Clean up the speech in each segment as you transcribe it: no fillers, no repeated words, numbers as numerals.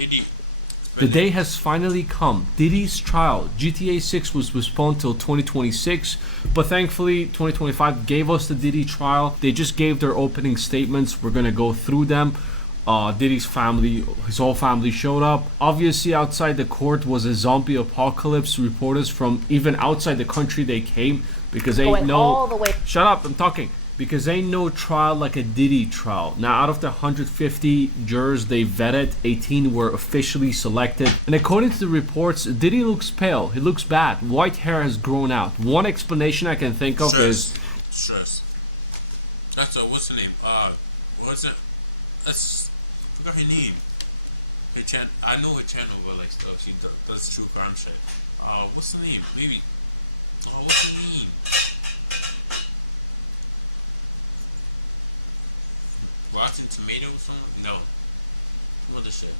Diddy. The day has finally come. Diddy's trial. GTA 6 was postponed till 2026, but thankfully 2025 gave us the Diddy trial. They just gave their opening statements. We're gonna go through them. Diddy's family, his whole family showed up. Obviously, outside the court was a zombie apocalypse. Reporters from even outside the country they came because ain't no. All the way. Shut up! I'm talking. Because ain't no trial like a Diddy trial. Now, out of the 150 jurors they vetted, 18 were officially selected. And according to the reports, Diddy looks pale. He looks bad. White hair has grown out. One explanation I can think of is stress. That's what's her name? What's it? That's forgot her name. Her channel. I know her channel, but like stuff she does true crime shit. What's the name? Maybe. What's the name? Rotten Tomato or something? No. Some other shit.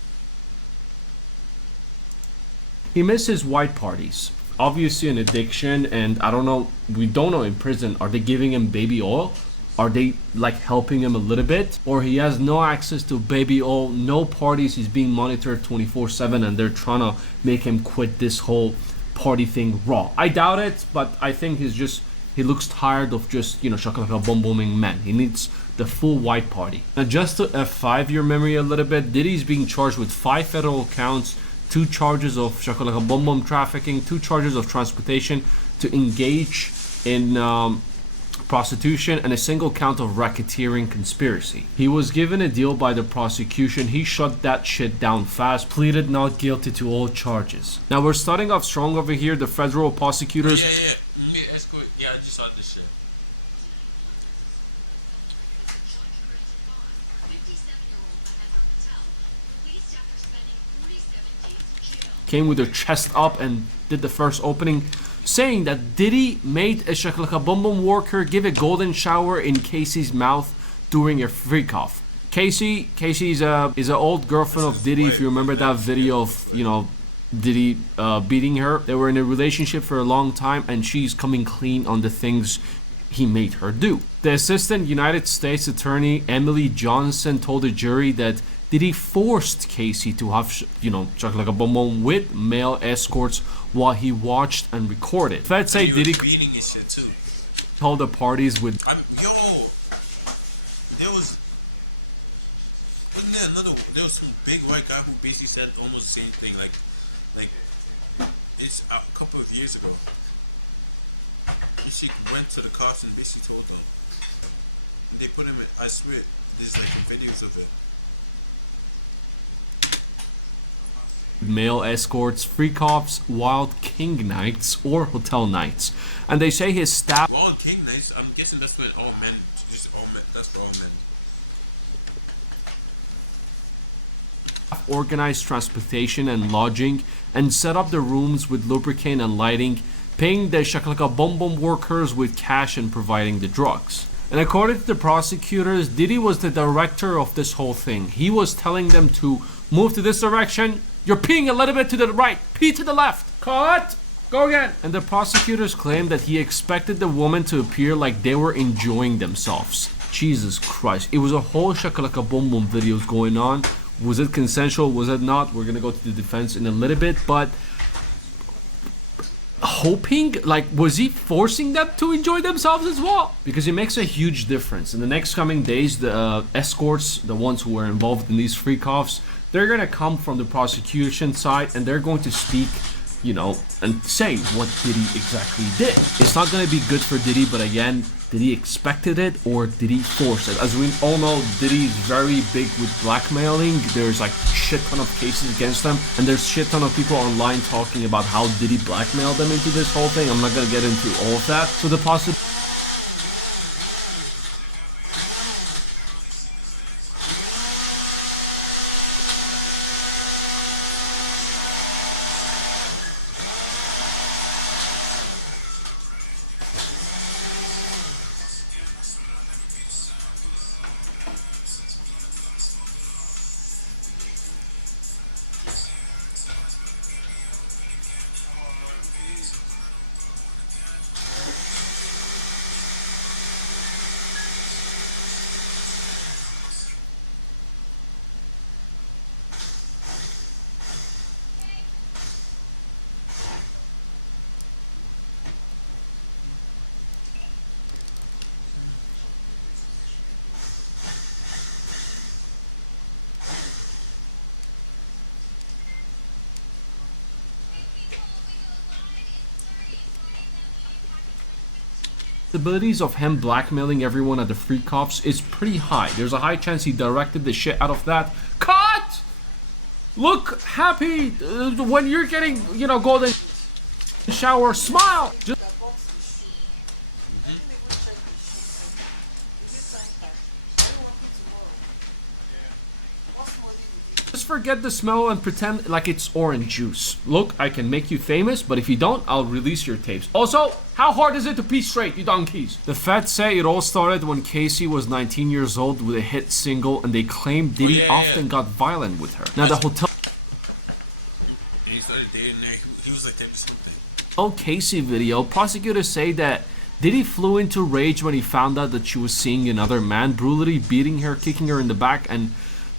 he misses white parties. Obviously an addiction, and I don't know, we don't know in prison, are they giving him baby oil? Are they like helping him a little bit? Or he has no access to baby oil, no parties, he's being monitored 24/7 and they're trying to make him quit this whole party thing raw. I doubt it, but I think he looks tired of just, shakalaka boom booming men. He needs the full white party. Now just to F5 your memory a little bit, Diddy's being charged with 5 federal counts, 2 charges of shakalaka boom boom trafficking, 2 charges of transportation to engage in prostitution, and a single count of racketeering conspiracy. He was given a deal by the prosecution. He shut that shit down fast, pleaded not guilty to all charges. Now we're starting off strong over here. The federal prosecutors. Yeah. Escort. Yeah, I just saw this shit. Came with their chest up and did the first opening, saying that Diddy made a shakalaka boom boom worker give a golden shower in Casey's mouth during a freak off. Casey is an old girlfriend of Diddy. If you remember that video of Diddy beating her, they were in a relationship for a long time, and she's coming clean on the things he made her do. The assistant United States attorney Emily Johnson told the jury that Diddy forced Casey to have, shakalaka boom boom with male escorts while he watched and recorded. Feds say he was beating his shit too. Told the parties with. There was some big white guy who basically said almost the same thing. Like it's a couple of years ago. And she went to the cops and basically told them. And they put him in. I swear, there's like videos of it. Male escorts, freak offs, wild king nights, or hotel nights. And they say his staff. Wild king nights, I'm guessing that's when all men, that's for all men. Organized transportation and lodging and set up the rooms with lubricant and lighting, paying the shakalaka boom boom workers with cash and providing the drugs. And according to the prosecutors, Diddy was the director of this whole thing. He was telling them to move to this direction. You're peeing a little bit to the right. Pee to the left. Cut. Go again. And the prosecutors claimed that he expected the woman to appear like they were enjoying themselves. Jesus Christ. It was a whole shakalaka boom boom videos going on. Was it consensual? Was it not? We're going to go to the defense in a little bit. But hoping, was he forcing them to enjoy themselves as well? Because it makes a huge difference. In the next coming days, the escorts, the ones who were involved in these freak offs, they're going to come from the prosecution side and they're going to speak, and say what Diddy exactly did. It's not going to be good for Diddy, but again, did he expected it or did he force it? As we all know, Diddy is very big with blackmailing. There's shit ton of cases against them, and there's shit ton of people online talking about how Diddy blackmailed them into this whole thing. I'm not going to get into all of that. So the Possibilities of him blackmailing everyone at the free cops is pretty high. There's a high chance he directed the shit out of that. Cut! Look happy when you're getting, golden shower. Smile! Just forget the smell and pretend like it's orange juice. Look, I can make you famous, but if you don't, I'll release your tapes. Also, how hard is it to pee straight, you donkeys? The feds say it all started when Casey was 19 years old with a hit single, and they claimed Diddy often got violent with her. Now the hotel... And he started dating her. He was like 30-something. Casey video, prosecutors say that Diddy flew into rage when he found out that she was seeing another man, brutally beating her, kicking her in the back, and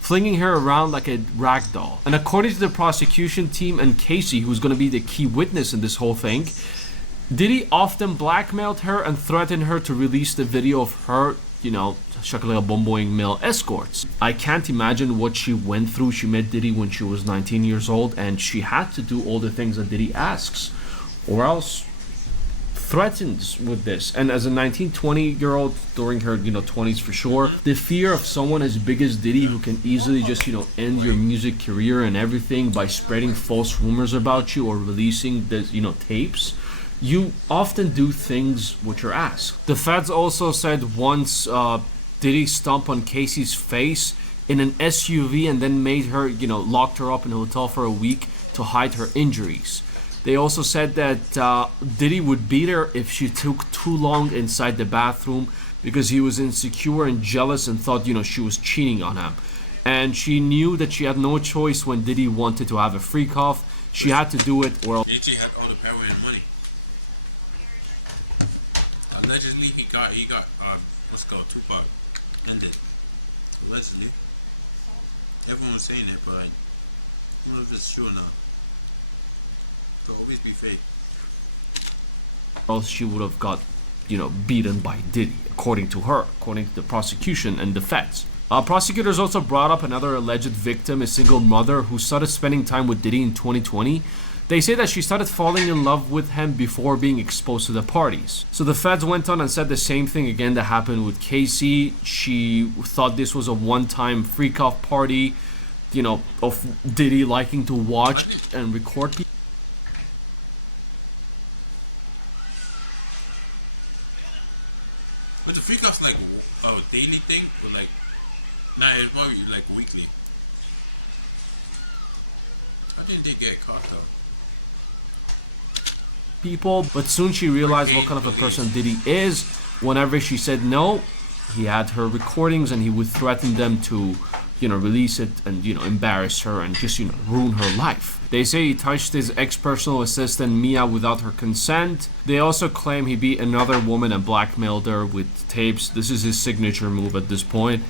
flinging her around like a rag doll. And according to the prosecution team and Casey, who's going to be the key witness in this whole thing, Diddy often blackmailed her and threatened her to release the video of her, shakalaka bomboing male escorts. I can't imagine what she went through. She met Diddy when she was 19 years old, and she had to do all the things that Diddy asks, or else threatens with this. And as a 19-20-year-old during her 20s for sure, the fear of someone as big as Diddy who can easily just end your music career and everything by spreading false rumors about you or releasing this tapes, you often do things what you're asked. The feds also said once Diddy stomped on Casey's face in an SUV and then made her locked her up in a hotel for a week to hide her injuries. They also said that Diddy would beat her if she took too long inside the bathroom because he was insecure and jealous and thought, she was cheating on him. And she knew that she had no choice when Diddy wanted to have a freak off. She had to do it or else. She had all the power and money. Allegedly, he got what's it called, Tupac ended. Allegedly. Everyone was saying it, but I don't know if it's true or not. Could always be fake. Else she would have got, beaten by Diddy, according to her, according to the prosecution and the feds. Prosecutors also brought up another alleged victim, a single mother who started spending time with Diddy in 2020. They say that she started falling in love with him before being exposed to the parties. So the feds went on and said the same thing again that happened with Casey. She thought this was a one-time freak-off party, of Diddy liking to watch and record people. But the freak off's like a daily thing, or like, it's probably like weekly. How didn't they get caught though? People, but soon she realized what kind of a person Diddy is. Whenever she said no, he had her recordings and he would threaten them to, release it and, embarrass her and just, ruin her life. They say he touched his ex-personal assistant Mia without her consent. They also claim he beat another woman and blackmailed her with tapes. This is his signature move at this point.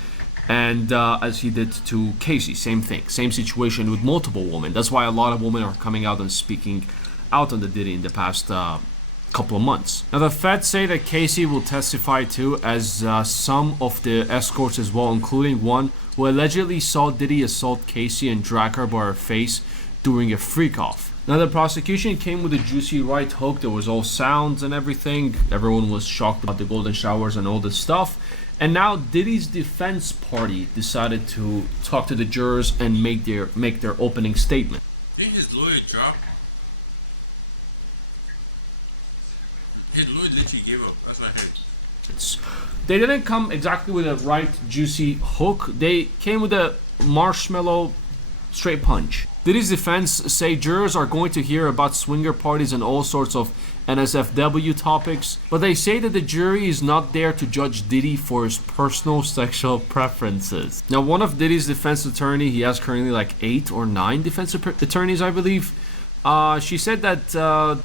And as he did to Casey, same thing, same situation with multiple women. That's why a lot of women are coming out and speaking out on the Diddy in the past couple of months. Now the feds say that Casey will testify too, as some of the escorts as well, including one who allegedly saw Diddy assault Casey and drag her by her face during a freak-off. Now the prosecution came with a juicy right hook. There was all sounds and everything. Everyone was shocked about the golden showers and all this stuff. And now Diddy's defense party decided to talk to the jurors and make their opening statement. Didn't his lawyer drop? His lawyer literally gave up. That's what I heard. They didn't come exactly with a right juicy hook. They came with a marshmallow straight punch. Diddy's defense say jurors are going to hear about swinger parties and all sorts of NSFW topics, but they say that the jury is not there to judge Diddy for his personal sexual preferences. Now, one of Diddy's defense attorney, he has currently like 8 or 9 defense attorneys, I believe. She said that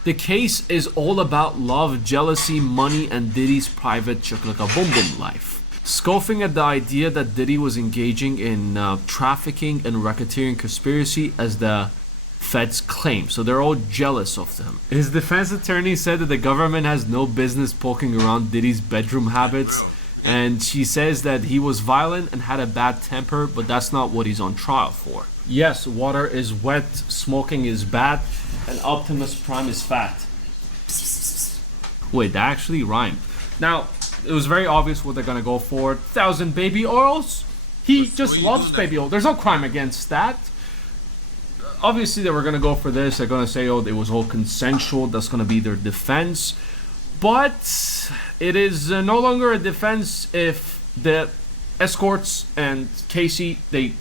the case is all about love, jealousy, money, and Diddy's private chocolate boom boom life. Scoffing at the idea that Diddy was engaging in trafficking and racketeering conspiracy as the feds claim. So they're all jealous of them. His defense attorney said that the government has no business poking around Diddy's bedroom habits. Okay. And she says that he was violent and had a bad temper, but that's not what he's on trial for. Yes, water is wet, smoking is bad, and Optimus Prime is fat. Wait, that actually rhymed. Now, it was very obvious what they're gonna go for. 1,000 baby oils. He What just are you doing loves that baby for? oil. There's no crime against that. Obviously, they were gonna go for this. They're gonna say, "Oh, it was all consensual." That's gonna be their defense. But it is no longer a defense if the escorts and Casey they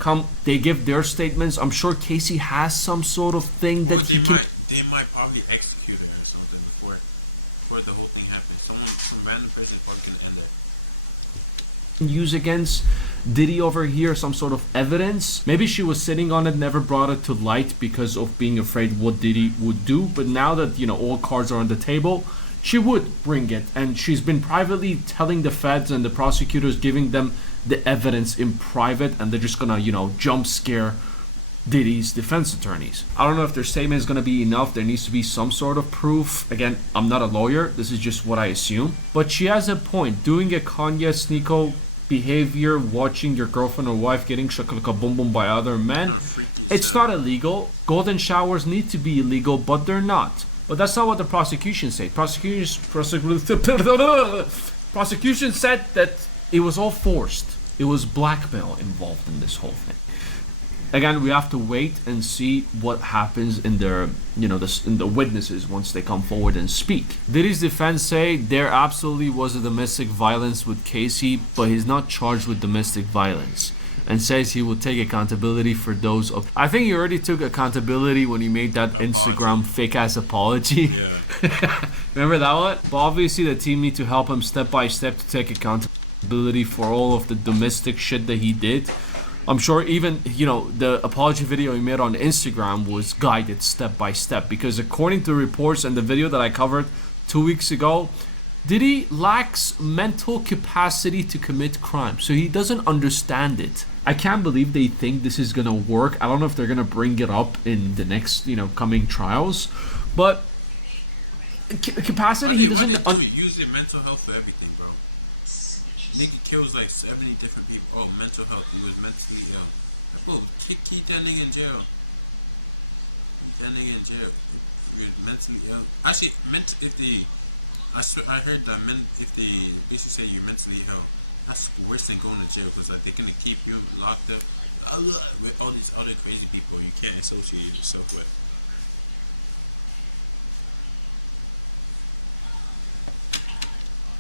give their statements. I'm sure Casey has some sort of thing. Or That they might probably execute it or something before the whole thing happens. Some random person is probably gonna end it. use against Diddy over here, some sort of evidence. Maybe she was sitting on it, never brought it to light because of being afraid what Diddy would do. But now that all cards are on the table, she would bring it, and she's been privately telling the feds and the prosecutors, giving them the evidence in private, and they're just gonna jump scare Diddy's defense attorneys. I don't know if their statement is going to be enough. There needs to be some sort of proof. Again, I'm not a lawyer. This is just what I assume. But she has a point. Doing a Kanye Sneeko behavior, watching your girlfriend or wife getting shakalaka boom boom by other men, Oh, freaky it's not illegal. Golden showers need to be illegal, but they're not. But that's not what the prosecution said. Prosecution said that it was all forced. It was blackmail involved in this whole thing. Again, we have to wait and see what happens in their, in the witnesses once they come forward and speak. Diddy's defense say there absolutely was a domestic violence with Casey, but he's not charged with domestic violence, and says he will take accountability for those of. I think he already took accountability when he made that Apology. Instagram fake ass apology. Yeah. Remember that one? But obviously the team need to help him step by step to take accountability for all of the domestic shit that he did. I'm sure even, the apology video he made on Instagram was guided step by step, because according to reports and the video that I covered 2 weeks ago, Diddy lacks mental capacity to commit crime, so he doesn't understand it. I can't believe they think this is gonna work. I don't know if they're gonna bring it up in the next, coming trials, but capacity. What they doing? Using mental health for everything, bro. Nigga kills like 70 different people. Oh, mental health. He was mentally ill. Bro, keep that nigga in jail. Keep that nigga in jail. If you're mentally ill. Actually, I heard that if they basically say you're mentally ill, that's worse than going to jail, because like they're gonna keep you locked up with all these other crazy people you can't associate yourself with.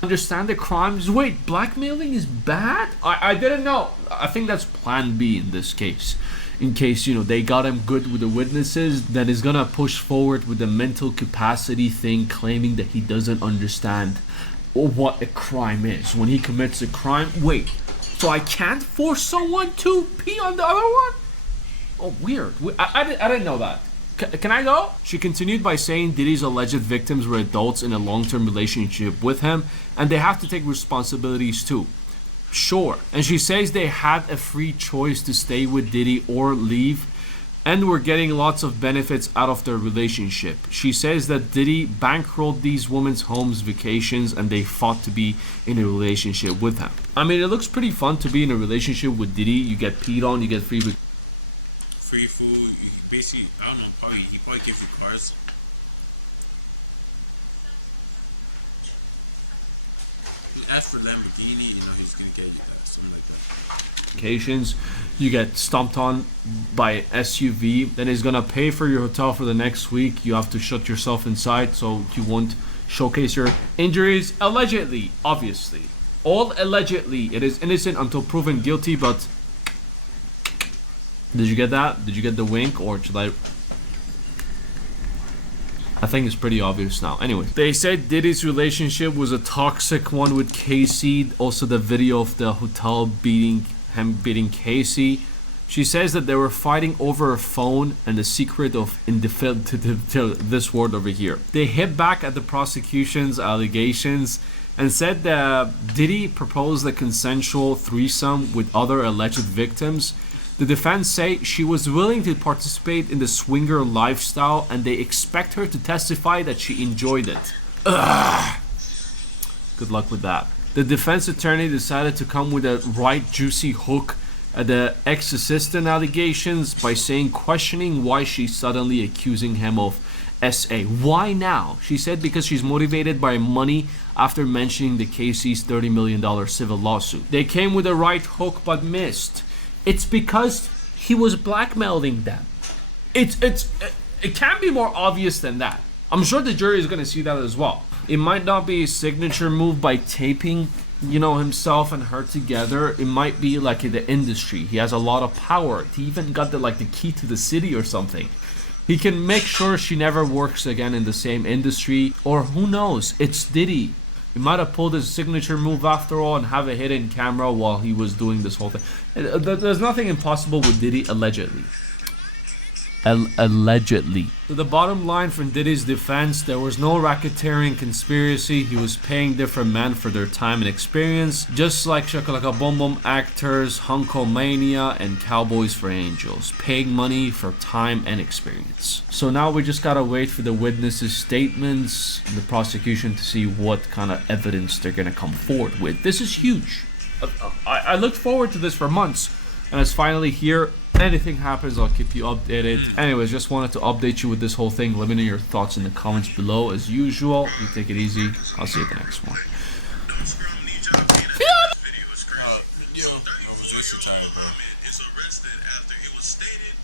Understand the crimes. Wait, blackmailing is bad? I didn't know. I think that's plan B in this case. In case, they got him good with the witnesses, then he's gonna push forward with the mental capacity thing, claiming that he doesn't understand what a crime is. When he commits a crime, wait, so I can't force someone to pee on the other one? Oh, weird. I didn't know that. Can I go? She continued by saying Diddy's alleged victims were adults in a long-term relationship with him, and they have to take responsibilities too. Sure. And she says they had a free choice to stay with Diddy or leave, and were getting lots of benefits out of their relationship. She says that Diddy bankrolled these women's homes, vacations, and they fought to be in a relationship with him. I mean, it looks pretty fun to be in a relationship with Diddy. You get peed on, you get Free food. You basically, I don't know. He probably gives you cars. You ask for Lamborghini, he's gonna get you that, something like that. vacations. You get stomped on by SUV. Then he's gonna pay for your hotel for the next week. You have to shut yourself inside so you won't showcase your injuries. Allegedly, obviously, all allegedly. It is innocent until proven guilty. But did you get that? Did you get the wink, or should I think it's pretty obvious now. Anyway, they said Diddy's relationship was a toxic one with Casey. Also, the video of the hotel beating Casey. She says that they were fighting over a phone and the secret of this word over here. They hit back at the prosecution's allegations and said that Diddy proposed a consensual threesome with other alleged victims. The defense say she was willing to participate in the swinger lifestyle, and they expect her to testify that she enjoyed it. Ugh. Good luck with that. The defense attorney decided to come with a right juicy hook the ex-assistant allegations by saying, questioning why she's suddenly accusing him of SA. Why now? She said because she's motivated by money after mentioning the Casey's $30 million civil lawsuit. They came with a right hook but missed. It's because he was blackmailing them. It can't be more obvious than that. I'm sure the jury is going to see that as well. It might not be a signature move by taping, himself and her together. It might be like in the industry. He has a lot of power. He even got the key to the city or something. He can make sure she never works again in the same industry. Or who knows? It's Diddy. He might have pulled his signature move after all and have a hidden camera while he was doing this whole thing. There's nothing impossible with Diddy, allegedly. Allegedly. So the bottom line from Diddy's defense, there was no racketeering conspiracy. He was paying different men for their time and experience, just like Shakalaka Boom Boom actors, Hunkomania, and Cowboys for Angels, paying money for time and experience. So now we just gotta wait for the witnesses' statements, the prosecution, to see what kind of evidence they're gonna come forward with. This is huge. I looked forward to this for months, and it's finally here. Anything happens, I'll keep you updated. Anyways, just wanted to update you with this whole thing. Let me know your thoughts in the comments below as usual. Take it easy. I'll see you at the next one. Yo, I was just tired, bro. Is arrested after it was stated